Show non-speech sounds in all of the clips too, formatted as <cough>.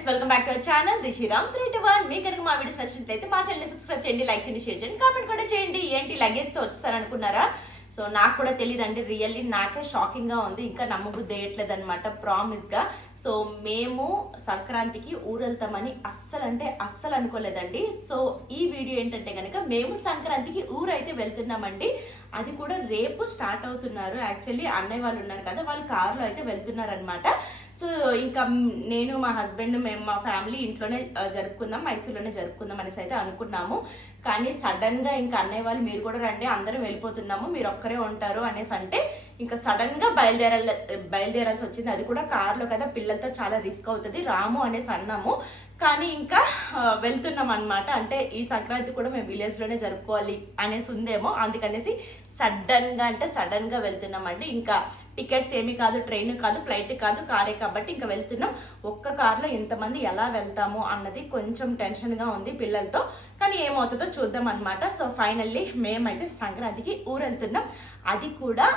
Friends welcome back to our channel Rishiram three two one మీ కనుక మా videos నచ్చినట్లయితే మా ఛానల్ సబ్స్క్రైబ్ చేయండి లైక్ చేయండి షేర్ చేయండి కామెంట్ కూడా చేయండి. ఏంటి లగేజ్ వచ్చారనుకున్నారా సో నాకు కూడా తెలియదు అండి రియల్లీ నాకే షాకింగ్గా ఉంది. ఇంకా నమ్మబుద్ధి వేయట్లేదు అనమాట ప్రామిస్గా. సో మేము సంక్రాంతికి ఊరెళ్తామని అస్సలు అంటే అస్సలు అనుకోలేదండి సో ఈ వీడియో ఏంటంటే కనుక మేము సంక్రాంతికి ఊరైతే వెళ్తున్నామండి. అది కూడా రేపు స్టార్ట్ అవుతున్నారు. యాక్చువల్లీ అన్నయ్య వాళ్ళు ఉన్నారు కదా వాళ్ళు కారులో అయితే వెళ్తున్నారు అనమాట సో ఇంకా నేను మా హస్బెండ్ మేము మా ఫ్యామిలీ ఇంట్లోనే జరుపుకుందాం మైసూర్లోనే జరుపుకుందాం అనేసి అయితే అనుకున్నాము. కానీ సడన్గా ఇంకా అన్నయ్య వాళ్ళు మీరు కూడా రండి అందరం వెళ్ళిపోతున్నాము మీరు ఒక్కరే ఉంటారు అనేసి అంటే ఇంకా సడన్గా బయలుదేరాల బయలుదేరాల్సి వచ్చింది. అది కూడా కార్లో కదా పిల్లలతో చాలా రిస్క్ అవుతుంది. రాము అనేసి అన్నాము కానీ ఇంకా వెళ్తున్నాం అనమాట అంటే ఈ సంక్రాంతి కూడా మేము విలేజ్లోనే జరుపుకోవాలి అనేసి ఉందేమో. అందుకనేసి సడన్గా అంటే సడన్గా వెళ్తున్నామండి. ఇంకా టికెట్స్ ఏమీ కాదు ట్రైన్ కాదు ఫ్లైట్ కాదు కారే కాబట్టి ఇంకా వెళ్తున్నాం. ఒక్క కార్లో ఎంతమంది ఎలా వెళ్తాము అన్నది కొంచెం టెన్షన్గా ఉంది పిల్లలతో. కానీ ఏమవుతుందో చూద్దాం అనమాట సో ఫైనల్లీ మేమైతే సంక్రాంతికి ఊరు వెళ్తున్నాం అది కూడా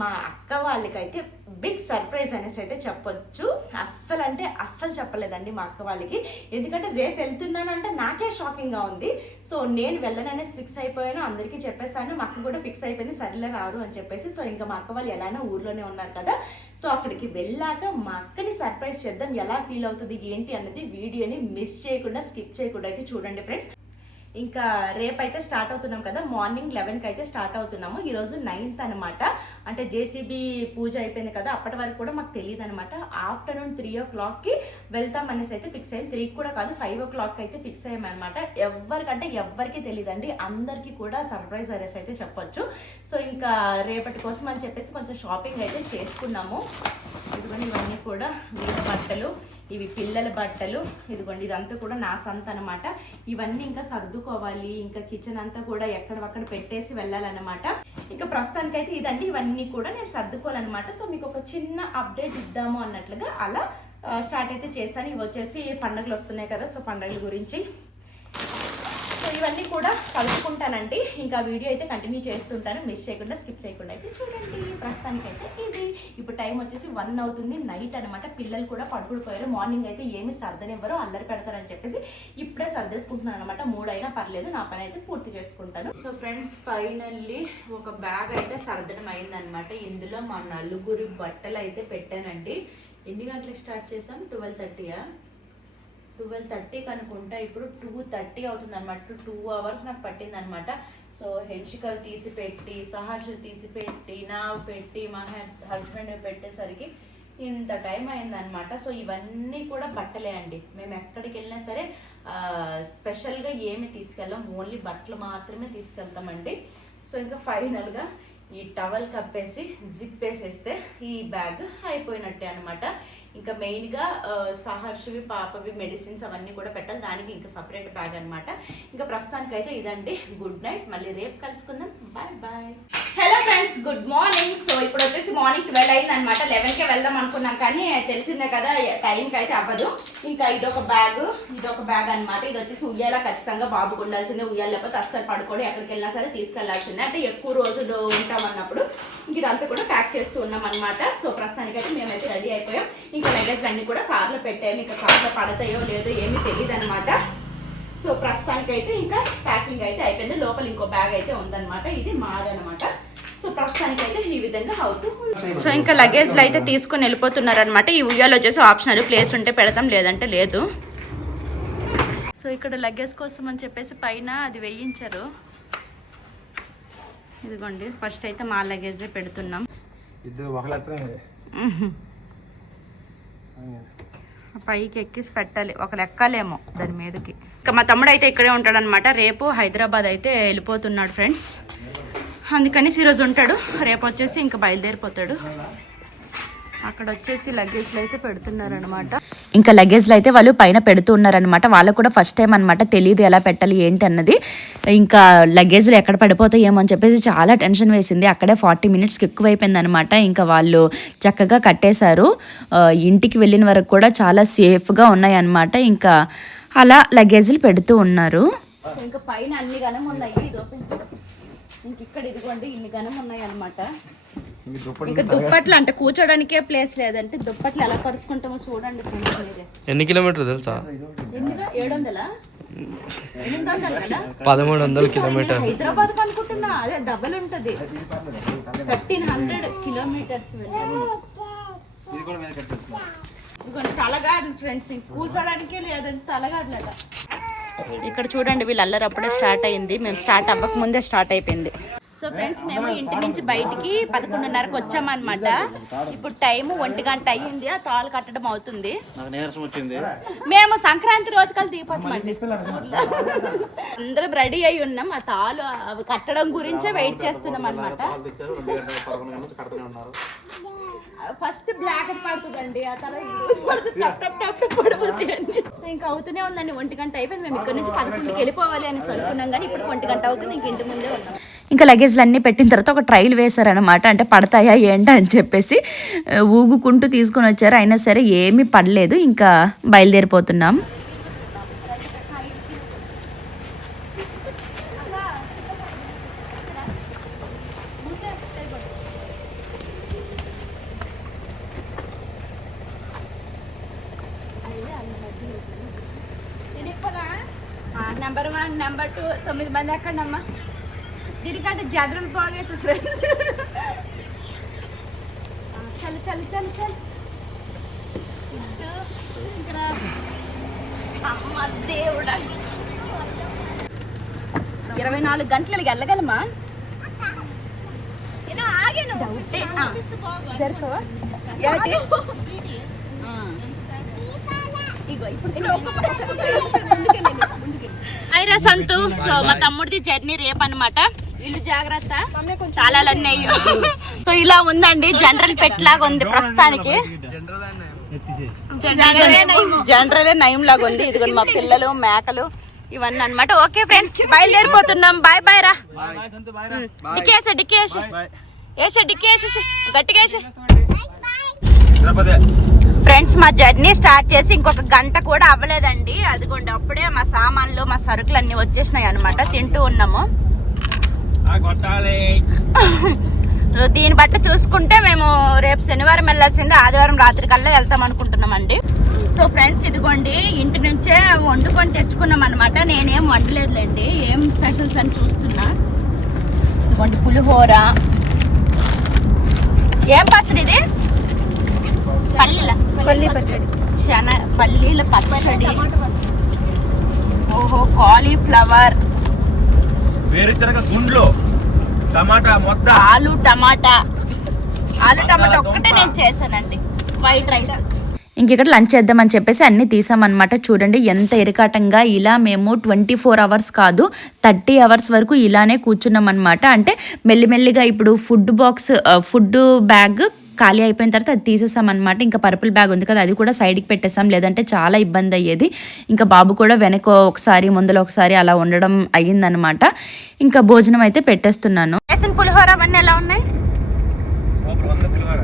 మా అక్క వాళ్ళకైతే బిగ్ సర్ప్రైజ్ అనేసి అయితే చెప్పొచ్చు. అస్సలు అంటే అస్సలు చెప్పలేదండి మా అక్క వాళ్ళకి. ఎందుకంటే రేపు వెళ్తున్నానంటే నాకే షాకింగ్గా ఉంది. సో నేను వెళ్ళననేసి ఫిక్స్ అయిపోయాను అందరికీ చెప్పేసాను మా అక్క కూడా ఫిక్స్ అయిపోయింది సరిలే రారు అని చెప్పేసి. సో ఇంకా మా అక్క వాళ్ళు ఎలానో ఊర్లోనే ఉన్నారు కదా. సో అక్కడికి వెళ్ళాక మా అక్కని సర్ప్రైజ్ చేద్దాం ఎలా ఫీల్ అవుతుంది ఏంటి అన్నది వీడియోని మిస్ చేయకుండా స్కిప్ చేయకుండా అయితే చూడండి ఫ్రెండ్స్ ఇంకా రేపైతే స్టార్ట్ అవుతున్నాం కదా మార్నింగ్ లెవెన్కి అయితే స్టార్ట్ అవుతున్నాము. ఈరోజు నైన్త్ అనమాట అంటే జేసీబీ పూజ అయిపోయింది కదా అప్పటి వరకు కూడా మాకు తెలియదు అనమాట ఆఫ్టర్నూన్ త్రీ ఓ క్లాక్కి వెళ్తాం అనేసి అయితే ఫిక్స్ అయ్యాం. త్రీకి కూడా కాదు ఫైవ్ ఓ క్లాక్ అయితే ఫిక్స్ అయ్యామన్నమాట. ఎవరికంటే ఎవరికి తెలియదండి అందరికీ కూడా సర్ప్రైజ్ అనేసి అయితే చెప్పొచ్చు. సో ఇంకా రేపటి కోసం అని చెప్పేసి కొంచెం షాపింగ్ అయితే చేసుకున్నాము. ఇదిగోండి ఇవన్నీ కూడా వీళ్ళ బట్టలు. ఇవి పిల్లల బట్టలు. ఇదిగోండి ఇదంతా కూడా నా సంత అనమాట ఇవన్నీ ఇంకా సర్దుకోవాలి. ఇంకా కిచెన్ అంతా కూడా ఎక్కడవక్కడ పెట్టేసి వెళ్ళాలన్నమాట. ఇంకా ప్రస్తుతానికైతే ఇదండి. ఇవన్నీ కూడా నేను సర్దుకోవాలన్నమాట. సో మీకు ఒక చిన్న అప్డేట్ ఇద్దాము అన్నట్లుగా అలా స్టార్ట్ అయితే చేశాను. ఇవి వచ్చేసి పండుగలు వస్తున్నాయి కదా. సో పండుగల గురించి. ఇవన్నీ కూడా కలుపుకుంటానండి. ఇంకా వీడియో అయితే కంటిన్యూ చేస్తుంటాను. మిస్ చేయకుండా స్కిప్ చేయకుండా అయితే చూడండి. ప్రస్తుతానికి అయితే ఇది. ఇప్పుడు టైం వచ్చేసి వన్ అవుతుంది నైట్ అనమాట పిల్లలు కూడా పడుకుడిపోయారు మార్నింగ్ అయితే ఏమి సర్దనివ్వరు. అల్లరి పెడతారని చెప్పేసి ఇప్పుడే సర్దేసుకుంటున్నాను అనమాట మూడైనా పర్లేదు నా పని అయితే పూర్తి చేసుకుంటాను. సో ఫ్రెండ్స్ ఫైనల్లీ ఒక బ్యాగ్ అయితే సర్దడం అయిందనమాట ఇందులో మా నలుగురి బట్టలు అయితే పెట్టానండి. ఎన్ని గంటలకు స్టార్ట్ చేసాం? ట్వెల్వ్ థర్టీయా? ట్వెల్వ్ థర్టీకి అనుకుంటా ఇప్పుడు టూ థర్టీ అవుతుంది అనమాట టూ అవర్స్ నాకు పట్టింది అనమాట సో హెన్షికలు తీసి పెట్టి సహర్ష తీసి పెట్టి నా పెట్టి మా హస్బెండ్ పెట్టేసరికి ఇంత టైం అయిందనమాట సో ఇవన్నీ కూడా బట్టలే అండి. మేము ఎక్కడికి వెళ్ళినా సరే స్పెషల్గా ఏమి తీసుకెళ్ళాం. ఓన్లీ బట్టలు మాత్రమే తీసుకెళ్తామండి. సో ఇంకా ఫైనల్గా ఈ టవల్ కప్పేసి జిప్ వేసేస్తే ఈ బ్యాగ్ అయిపోయినట్టే అనమాట ఇంకా మెయిన్గా సహర్షివి పాపవి మెడిసిన్స్ అవన్నీ కూడా పెట్టాలి. దానికి ఇంకా సపరేట్ బ్యాగ్ అన్నమాట. ఇంకా ప్రస్తుతానికి అయితే ఇదండి. గుడ్ నైట్ మళ్ళీ రేపు కలుసుకుందాం. Bye bye hello friends good morning so ఇప్పుడు వచ్చేసి మార్నింగ్ ట్వెల్వ్ అయింది అనమాట లెవెన్కే వెళ్దాం అనుకున్నాం కానీ తెలిసిందే కదా టైంకి అయితే అవ్వదు. ఇంకా ఇదొక బ్యాగ్ ఇదొక బ్యాగ్ అన్నమాట. ఇది వచ్చేసి ఉయ్యాల ఖచ్చితంగా బాబుకు ఉండాల్సిందే. ఉయ్యాల లేకపోతే అస్సలు పడుకోడు. ఎక్కడికి వెళ్ళినా సరే తీసుకెళ్ళాల్సిందే. అంటే ఎక్కువ రోజులు ఉంటాం అన్నప్పుడు ఇంక ఇదంతా కూడా ప్యాక్ చేస్తూ ఉన్నాం అనమాట సో ప్రస్తుతానికి అయితే మేమైతే రెడీ అయిపోయాం. ఇంకా లగేజ్ అన్ని కూడా కార్లో పెట్టాను ఇంకా కార్లో పడతాయో లేదో ఏమీ తెలియదు అనమాట సో ప్రస్తుతానికైతే ఇంకా ప్యాకింగ్ అయితే అయిపోయింది. లోపల ఇంకో బ్యాగ్ అయితే ఉందనమాట ఇది మాదనమాట సో ప్రస్తుతానికైతే ఈ విధంగా అవుతూ సో ఇంకా లగేజ్లు అయితే తీసుకొని వెళ్ళిపోతున్నారనమాట ఈ ఉయ్యాలో వచ్చేసి ఆప్షనల్ ప్లేస్ ఉంటే పెడతాం లేదంటే లేదు. సో ఇక్కడ లగేజ్ కోసం అని చెప్పేసి పైన అది వేయించారు. ఇదిగోండి ఫస్ట్ అయితే మా లగేజే పెడుతున్నాం. పైకి ఎక్కిసి పెట్టాలి. ఒక లెక్కలేమో దాని మీదకి. ఇంకా మా తమ్ముడు అయితే ఇక్కడే ఉంటాడనమాట రేపు హైదరాబాద్ అయితే వెళ్ళిపోతున్నాడు ఫ్రెండ్స్. అందుకని ఈరోజు ఉంటాడు. రేపు వచ్చేసి ఇంకా బయలుదేరిపోతాడు. అక్కడ వచ్చేసి లగేజ్లు అయితే పెడుతున్నారు అనమాట ఇంకా లగేజ్లు అయితే వాళ్ళు పైన పెడుతూ ఉన్నారనమాట వాళ్ళకు కూడా ఫస్ట్ టైం అనమాట తెలియదు ఎలా పెట్టాలి ఏంటి అన్నది. ఇంకా లగేజ్లు ఎక్కడ పడిపోతాయేమో అని చెప్పేసి చాలా టెన్షన్ వేసింది. అక్కడే ఫార్టీ మినిట్స్కి ఎక్కువైపోయింది అనమాట ఇంకా వాళ్ళు చక్కగా కట్టేశారు. ఇంటికి వెళ్ళిన వరకు కూడా చాలా సేఫ్గా ఉన్నాయి అనమాట ఇంకా అలా లగేజ్లు పెడుతూ ఉన్నారు. ఇంకా పైన అన్ని గనం ఉన్నాయి ఇది ఓపెన్ చేసి ఇంక ఇక్కడ ఇదిగోండి ఇన్ని గనం ఉన్నాయి అనమాట ఇంకా దుప్పట్లు అంటే కూర్చోడానికే ప్లేస్ లేదంటే దుప్పట్లు ఎలా పరుచుకుంటామో చూడండి ఎన్ని కిలోమీటర్ తెలుసా? ఏడు వందలా పదమూడు వందల కిలోమీటర్. హైదరాబాద్ అనుకుంటున్నా. అదే డబల్ ఉంటది. థర్టీన్ హండ్రెడ్ కిలోమీటర్స్ తలగాడు ఫ్రెండ్స్ కూర్చోడానికే లేదంటే తలగాడలేద ఇక్కడ చూడండి వీళ్ళు అల్లరి అప్పుడే స్టార్ట్ అయింది మేము స్టార్ట్ అవ్వక ముందే స్టార్ట్ అయిపోయింది. సో ఫ్రెండ్స్ మేము ఇంటి నుంచి బయటికి పదకొండున్నరకు వచ్చామన్నమాట. ఇప్పుడు టైం ఒంటి గంట అయ్యింది ఆ తాళ్ళు కట్టడం అవుతుంది. నాకు నీరసం వచ్చింది. మేము సంక్రాంతి రోజు కలిసి దీపోతామండి అందరం రెడీ అయి ఉన్నాం ఆ తాళ్ళు అవి కట్టడం గురించే వెయిట్ చేస్తున్నాం అనమాట ఫస్ట్ బ్లాక్ పడుతుందండి ఆ తర్వాత ఇంకా అవుతూనే ఉందండి ఒంటి గంట అయిపోయింది. మేము ఇక్కడ నుంచి పదకొండుకి వెళ్ళిపోవాలి అని అనుకున్నాం కానీ ఇప్పుడు ఒంటి గంట అవుతుంది ఇంక ఇంటి ముందే ఉన్నాం. ఇంకా లగేజ్లు అన్నీ పెట్టిన తర్వాత ఒక ట్రైల్ వేశారనమాట అంటే పడతాయా ఏంటా అని చెప్పేసి ఊగుకుంటూ తీసుకొని వచ్చారు. అయినా సరే ఏమీ పడలేదు. ఇంకా బయలుదేరిపోతున్నాం. నెంబర్ వన్ నెంబర్ టూ తొమ్మిది మంది ఎక్కడమ్మా. దీనికంటే జనరల్ బాగేట్టు ఫ్రెండ్స్ చల్ చల్ చల్ అమ్మ దేవుడా ఇరవై నాలుగు గంటలకి వెళ్ళగలమా నేను ఒక్క- ఒక్క- ఒక్క- ముందుకెళ్ళండి, ముందుకెళ్ళి. హాయ్ రా సంతు సో మా తమ్ముడిది జర్నీ రేపు అనమాట ఇల్లు జాగ్రత్త. చాలా అన్నయ్య <laughs> సో ఇలా ఉందండి జనరల్ పెట్లాగా ఉంది ప్రస్తుతానికి. జనరల్ నయం లాగా ఉంది. ఇదిగోండి మా పిల్లలు మేకలు ఇవన్నీ అన్నమాట. ఓకే ఫ్రెండ్స్ బయలుదేరిపోతున్నాం. బాయ్ బాయ్ రా. డిక్కి వేసా డిక్కి వేసి వేసేసి గట్టిగా ఫ్రెండ్స్ మా జర్నీ స్టార్ట్ చేసి ఇంకొక గంట కూడా అవ్వలేదండి. అదిగోండి అప్పుడే మా సామాన్లు మా సరుకులు అన్ని వచ్చేసినాయి అనమాట తింటూ ఉన్నాము. <laughs> దీన్ని బట్టి చూసుకుంటే మేము రేపు శనివారం వెళ్ళాల్సింది. ఆదివారం రాత్రి కల్లా వెళ్తాం అనుకుంటున్నామండి. సో ఫ్రెండ్స్ ఇదిగోండి ఇంటి నుంచే వండుకొని తెచ్చుకున్నాం అనమాట నేనేం వండలేదులేండి. ఏం స్పెషల్స్ అని చూస్తున్నా. ఇదిగోండి పులిహోర. ఏం పచ్చడి ఇది? పల్లీల. పల్లి పచ్చడి. శన పల్లీల పచ్చడి. ఓహో కాలీఫ్లవర్. వేరుశనగ గుండ్లు టమాటా మొత్త. ఆలు టమాటా. ఆలు టమాటా ఒక్కటే నేను చేశానండి. వైట్ రైస్ ఇంక ఇక్కడ లంచ్ చేద్దామని చెప్పేసి అన్నీ తీసామన్నమాట. చూడండి ఎంత ఇరకాటంగా ఇలా మేము ట్వంటీ ఫోర్ అవర్స్ కాదు థర్టీ అవర్స్ వరకు ఇలానే కూర్చున్నాం అనమాట అంటే మెల్లిమెల్లిగా ఇప్పుడు ఫుడ్ బాక్స్ ఫుడ్ బ్యాగ్ ఖాళీ అయిపోయిన తర్వాత అది తీసేసామన్నమాట ఇంకా పర్పుల్ బ్యాగ్ ఉంది కదా అది కూడా సైడ్కి పెట్టేసాం. లేదంటే చాలా ఇబ్బంది అయ్యేది. ఇంకా బాబు కూడా వెనక ఒకసారి ముందులో ఒకసారి అలా ఉండడం అయ్యిందనమాట ఇంకా భోజనం అయితే పెట్టేస్తున్నాను. పులిహోర అవన్నీ ఎలా ఉన్నాయి? సూపర్ ఉంది పులిహోర.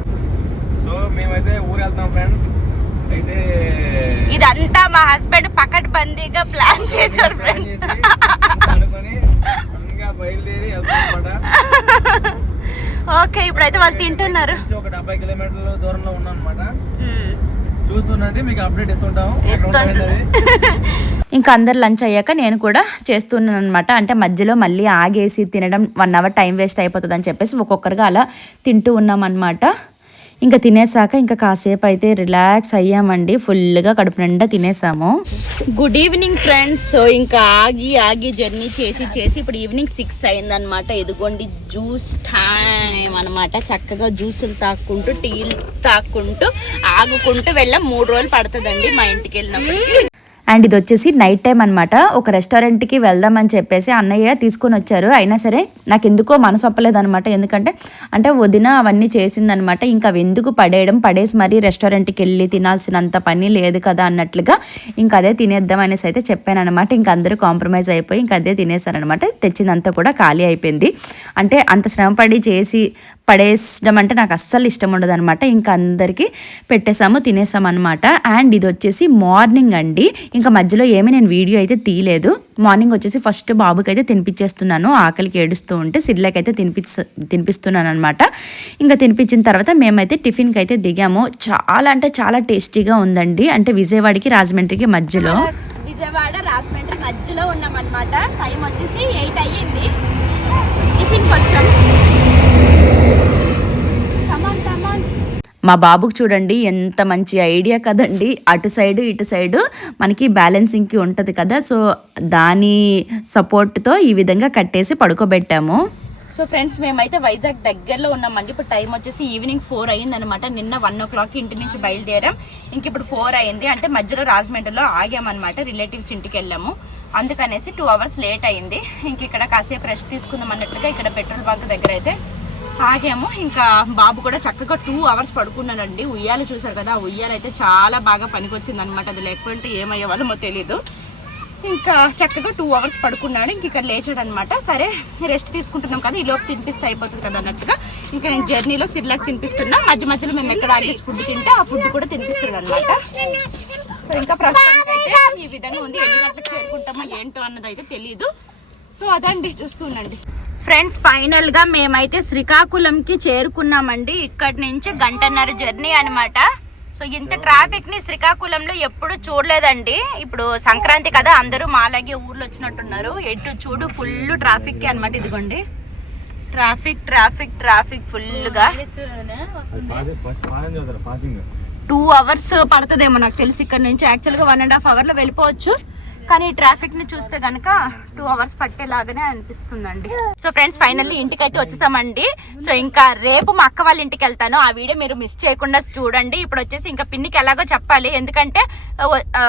సో మేమైతే ఊరు వెళ్తాం ఫ్రెండ్స్. అయితే ఇదంతా మా హస్బెండ్ పకడ్ బందీగా ప్లాన్ చేశారు ఫ్రెండ్స్. అనుకొని బయలుదేరి వెళ్తాం అనమాట ఓకే ఇప్పుడైతే వాళ్ళు తింటున్నారు ఒక డెబ్బై కిలోమీటర్ల దూరంలో ఉన్నాం అనమాట. చూస్తుండండి మీకు అప్డేట్ ఇస్తుంటాం ఎక్కడ ఇస్తుంటాం. ఉంటుంది అనేది. <laughs> ఇంకా అందరు లంచ్ అయ్యాక నేను కూడా చేస్తున్నాను అనమాట అంటే మధ్యలో మళ్ళీ ఆగేసి తినడం వన్ అవర్ టైం వేస్ట్ అయిపోతుంది అని చెప్పేసి ఒక్కొక్కరుగా అలా తింటూ ఉన్నాం అనమాట ఇంకా తినేసాక ఇంకా కాసేపు అయితే రిలాక్స్ అయ్యామండి. ఫుల్గా కడుపు నిండా తినేసాము. గుడ్ ఈవినింగ్ ఫ్రెండ్స్ సో ఇంకా ఆగి ఆగి జర్నీ చేసి చేసి ఇప్పుడు ఈవినింగ్ సిక్స్ అయిందనమాట ఎదుగోండి జ్యూస్ టైం అన్నమాట. చక్కగా జ్యూసులు తాక్కుంటూ టీలు తాక్కుంటూ ఆగుకుంటూ వెళ్ళాం. మూడు రోజులు పడుతుందండి మా ఇంటికి వెళ్ళినప్పుడు అండ్ ఇది వచ్చేసి నైట్ టైం అనమాట ఒక రెస్టారెంట్కి వెళ్దామని చెప్పేసి అన్నయ్య తీసుకొని వచ్చారు. అయినా సరే నాకు ఎందుకో మనసు ఒప్పలేదు అనమాట ఎందుకంటే అంటే వదిన అవన్నీ చేసిందనమాట ఇంకా అవి ఎందుకు పడేయడం? పడేసి మరీ రెస్టారెంట్కి వెళ్ళి తినాల్సినంత పని లేదు కదా అన్నట్లుగా ఇంకా అదే తినేద్దాం అనేసి అయితే చెప్పాను అనమాట ఇంకా అందరూ కాంప్రమైజ్ అయిపోయి ఇంకా అదే తినేసారనమాట తెచ్చిందంతా కూడా ఖాళీ అయిపోయింది. అంటే అంత శ్రమపడి చేసి పడేసడం అంటే నాకు అస్సలు ఇష్టం ఉండదు అనమాట ఇంకా అందరికీ పెట్టేసాము తినేసాం అనమాట అండ్ ఇది వచ్చేసి మార్నింగ్ అండి. ఇంకా మధ్యలో ఏమీ నేను వీడియో అయితే తీయలేదు. మార్నింగ్ వచ్చేసి ఫస్ట్ బాబుకి అయితే తినిపించేస్తున్నాను ఆకలికి ఏడుస్తూ ఉంటే సిడ్లకి అయితే తినిపిస్ తినిపిస్తున్నాను అనమాట ఇంకా తినిపించిన తర్వాత మేమైతే టిఫిన్కి అయితే దిగాము. చాలా అంటే చాలా టేస్టీగా ఉందండి. అంటే విజయవాడకి రాజమండ్రికి మధ్యలో. విజయవాడ రాజమండ్రి మధ్యలో ఉన్నామన్నమాట. టైం వచ్చేసి ఎయిట్ అయ్యింది టిఫిన్కి వచ్చాం కమాన్ కమాన్ మా బాబుకి చూడండి ఎంత మంచి ఐడియా కదండి. అటు సైడు ఇటు సైడు మనకి బ్యాలెన్సింగ్కి ఉంటుంది కదా. సో దాని సపోర్ట్తో ఈ విధంగా కట్టేసి పడుకోబెట్టాము. సో ఫ్రెండ్స్ మేమైతే వైజాగ్ దగ్గరలో ఉన్నామండి. ఇప్పుడు టైం వచ్చేసి ఈవినింగ్ ఫోర్ అయిందనమాట నిన్న వన్ ఓ క్లాక్ ఇంటి నుంచి బయలుదేరాం. ఇంక ఇప్పుడు ఫోర్ అయింది. అంటే మధ్యలో రాజమండ్రిలో ఆగామన్నమాట. రిలేటివ్స్ ఇంటికి వెళ్ళాము. అందుకనేసి టూ అవర్స్ లేట్ అయింది. ఇంక ఇక్కడ కాసేపు రెస్ట్ తీసుకుందాం అన్నట్లుగా ఇక్కడ పెట్రోల్ బంక్ దగ్గర అయితే ఆగాము. ఇంకా బాబు కూడా చక్కగా టూ అవర్స్ పడుకున్నానండి ఉయ్యాలు చూసారు కదా ఆ ఉయ్యాలు అయితే చాలా బాగా పనికొచ్చింది అనమాట అది లేకపోతే ఏమయ్యేవాళ్ళమో తెలీదు. ఇంకా చక్కగా టూ అవర్స్ పడుకున్నాడు. ఇంక ఇక్కడ లేచాడు అనమాట సరే రెస్ట్ తీసుకుంటున్నాం కదా ఈ లోపు తినిపిస్తే అయిపోతుంది కదా అన్నట్టుగా. ఇంకా నేను జర్నీలో సిర్లాక్ తినిపిస్తున్నా. మధ్య మధ్యలో మేము ఎక్కడ ఆగేసి ఫుడ్ తింటే ఆ ఫుడ్ కూడా తినిపిస్తున్నాడు అనమాట సో ఇంకా ప్రస్తుతానికి అయితే ఈ విధంగా ఉంది. ఎన్ని గంటలకు చేరుకుంటామో ఏంటో అన్నది అయితే తెలియదు సో అదండి చూస్తుండండి ఫ్రెండ్స్ ఫైనల్గా మేమైతే శ్రీకాకుళంకి చేరుకున్నామండి. ఇక్కడి నుంచి గంటన్నర జర్నీ అన్నమాట. సో ఇంత ట్రాఫిక్ని శ్రీకాకుళంలో ఎప్పుడు చూడలేదండి. ఇప్పుడు సంక్రాంతి కదా అందరూ మాలాగే ఊర్లో వచ్చినట్టున్నారు. ఎటు చూడు ఫుల్ ట్రాఫిక్ అన్నమాట ఇదిగోండి. ట్రాఫిక్ ట్రాఫిక్ ట్రాఫిక్ ఫుల్గా పాసింగ్ టూ అవర్స్ పడుతుందేమో నాకు తెలిసి. ఇక్కడ నుంచి యాక్చువల్గా వన్ అండ్ హాఫ్ అవర్లో వెళ్ళిపోవచ్చు. కానీ ట్రాఫిక్ని చూస్తే గనక టూ అవర్స్ పట్టేలాగానే అనిపిస్తుందండి. సో ఫ్రెండ్స్ ఫైనల్లీ ఇంటికి అయితే వచ్చేసామండి. సో ఇంకా రేపు మా అక్క వాళ్ళ ఇంటికి వెళ్తాను. ఆ వీడియో మీరు మిస్ చేయకుండా చూడండి. ఇప్పుడు వచ్చేసి ఇంకా పిన్నికి ఎలాగో చెప్పాలి. ఎందుకంటే ఆ,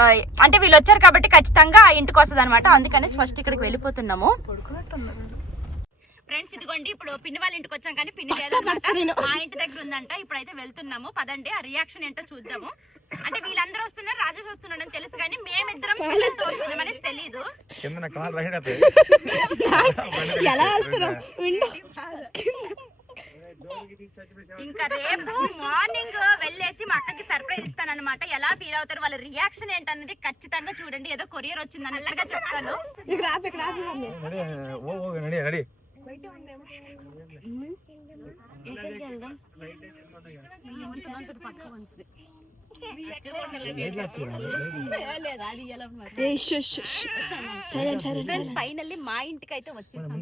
అంటే వీళ్ళు వచ్చారు కాబట్టి ఖచ్చితంగా ఆ ఇంటికి వస్తుంది అనమాట అందుకని ఫస్ట్ ఇక్కడికి వెళ్ళిపోతున్నాము. ఫ్రెండ్స్ ఇదిగోండి ఇప్పుడు పిన్ని వాళ్ళ ఇంటికి వచ్చాం కానీ పిన్ని లేదన్నమాట. మా ఇంటి దగ్గర ఉందంట. ఇప్పుడైతే వెళ్తున్నాము. పదండి ఆ రియాక్షన్ ఏంటో చూద్దాము. అంటే వీళ్ళందరూ వస్తున్నారు రాజేష్ వస్తున్నాడు అని తెలుసు కానీ మేమిద్దరం పిల్లలతో వస్తున్నాం అనేది తెలియదు కింద నా కాలు రైడ్ ఎలా వెళ్తున్నావు? ఇంకా రేపు మార్నింగ్ వెళ్ళేసి మా అక్కకి సర్ప్రైజ్ ఇస్తానన్నమాట. ఎలా ఫీల్ అవుతారు వాళ్ళ రియాక్షన్ ఏంటన్నది ఖచ్చితంగా చూడండి. ఏదో కొరియర్ వచ్చింది అన్నట్టుగా చెప్తాను. ఎక్కడికి వెళ్దాం? ఫైనల్లీ మా ఇంటికి అయితే వచ్చేసాం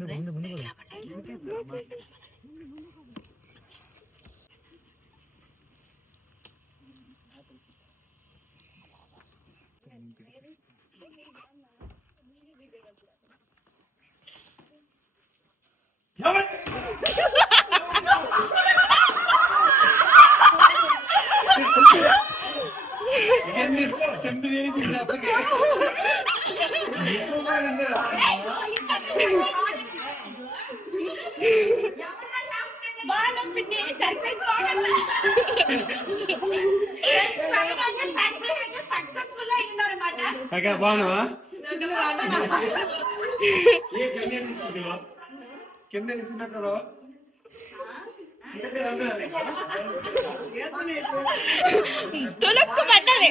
బాగున్నావా? కింద తీసుకున్నట్టు తులుక్కు పడ్డది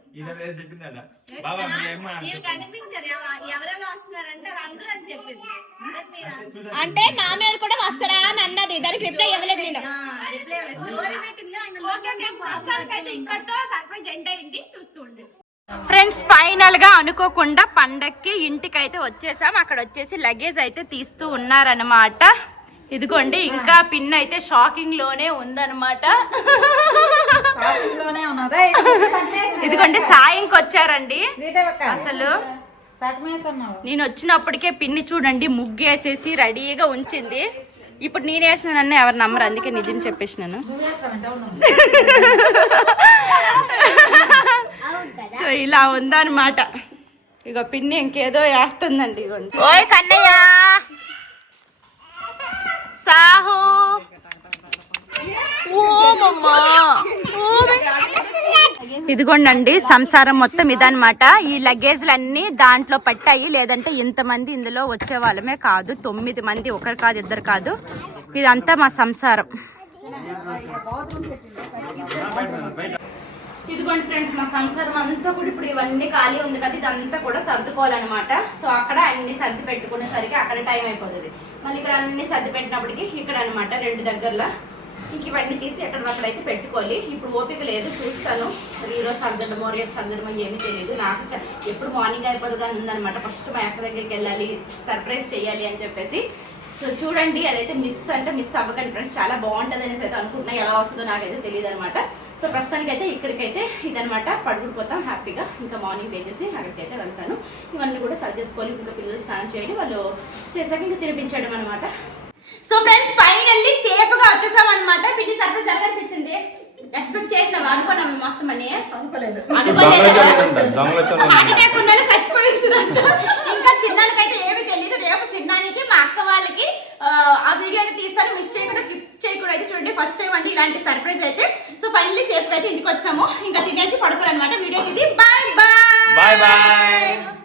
ఇదే చెప్పిందట. బాబా మీ అమ్మ అంటే మామయ్య కూడా వస్తారా అని అన్నది. దానికి రిప్లై ఇవ్వలేదు నేను. ఫ్రెండ్స్ ఫైనల్గా అనుకోకుండా పండక్కి ఇంటికి అయితే వచ్చేసాం. అక్కడ వచ్చేసి లగేజ్ అయితే తీస్తూ ఉన్నారనమాట ఇదిగోండి ఇంకా పిన్ అయితే షాకింగ్లోనే ఉందన్నమాట. ఇదిగోండి సాయంకి వచ్చారండి. అసలు నేను వచ్చినప్పటికే పిన్ని చూడండి ముగ్గేసేసి రెడీగా ఉంచింది. ఇప్పుడు నేను వేసినానన్న ఎవరు నమ్మరు అందుకే నిజం చెప్పేసినాను. <laughs> సో ఇలా ఉందన్నమాట. ఇక పిన్ని ఇంకేదో వేస్తుందండి ఇగోండి ఓయ్ కన్నయ్య! సాహు ఇదిగోండి సంసారం మొత్తం ఇదనమాట ఈ లగేజ్లన్నీ దాంట్లో పట్టాయి. లేదంటే ఇంతమంది ఇందులో వచ్చే వాళ్ళమే కాదు. తొమ్మిది మంది ఒకరు కాదు ఇద్దరు కాదు. ఇదంతా మా సంసారం. ఇదిగోండి ఫ్రెండ్స్ మా సంసారం అంతా కూడా ఇప్పుడు ఇవన్నీ ఖాళీ ఉంది కదా ఇదంతా కూడా సర్దుకోవాలన్నమాట. సో అక్కడ అన్ని సర్ది పెట్టుకునేసరికి అక్కడ టైం అయిపోతుంది. మళ్ళీ ఇక్కడ అన్ని సర్ది పెట్టినప్పటికీ ఇక్కడ అనమాట రెండు దగ్గరలో. ఇంక ఇవన్నీ తీసి ఎక్కడ అక్కడైతే పెట్టుకోవాలి. ఇప్పుడు ఓపిక లేదు చూస్తాను. ఈరోజు సర్దడమో రేపు సర్దడమో ఏమీ తెలియదు నాకు ఎప్పుడు మార్నింగ్ అయిపోతుంది అని ఉందన్నమాట. ఫస్ట్ మా అక్క దగ్గరికి వెళ్ళాలి సర్ప్రైజ్ చేయాలి అని చెప్పేసి. సో చూడండి అదైతే మిస్ అంటే మిస్ అవ్వకండి ఫ్రెండ్స్. చాలా బాగుంటుంది అనేసి అయితే అనుకుంటున్నా. ఎలా వస్తుందో నాకైతే తెలియదు అనమాట సో ప్రస్తుతానికైతే ఇక్కడికైతే ఇదనమాట పడుకుడిపోతాం హ్యాపీగా. ఇంకా మార్నింగ్ లేచేసి అక్కడికైతే వెళ్తాను. ఇవన్నీ కూడా సర్వ్ చేసుకోవాలి. ఇంకా పిల్లలు స్నానం చేయాలి. వాళ్ళు చేశాక ఇంకా తినిపించడం అనమాట సో ఫ్రెండ్స్ ఫైనల్లీ సేఫ్గా వచ్చేసాం అనమాట పిన్ని సర్ప్రైజ్ ఎలా కనిపించింది ఎక్స్పెక్ట్ చేసినావా? అనుకున్నాం మస్తు మనీ? అనుకోలేదు. వాళ్ళు చచ్చిపోయిందంట ఇంకా చిన్నానికైతే ఏమీ తెలియదు రేపు చిన్నానికి మా అక్క వాళ్ళకి ఆ వీడియో అయితే తీస్తాను. మిస్ చేయకుండా స్కిప్ చేయకుండా అయితే చూడండి. ఫస్ట్ టైం అండి ఇలాంటి సర్ప్రైజ్ అయితే. సో ఫైనలీ సేఫ్గా అయితే ఇంటికి వచ్చాము. ఇంకా తినేసి పడుకోరు అనమాట వీడియోకి ఇది. Bye bye bye bye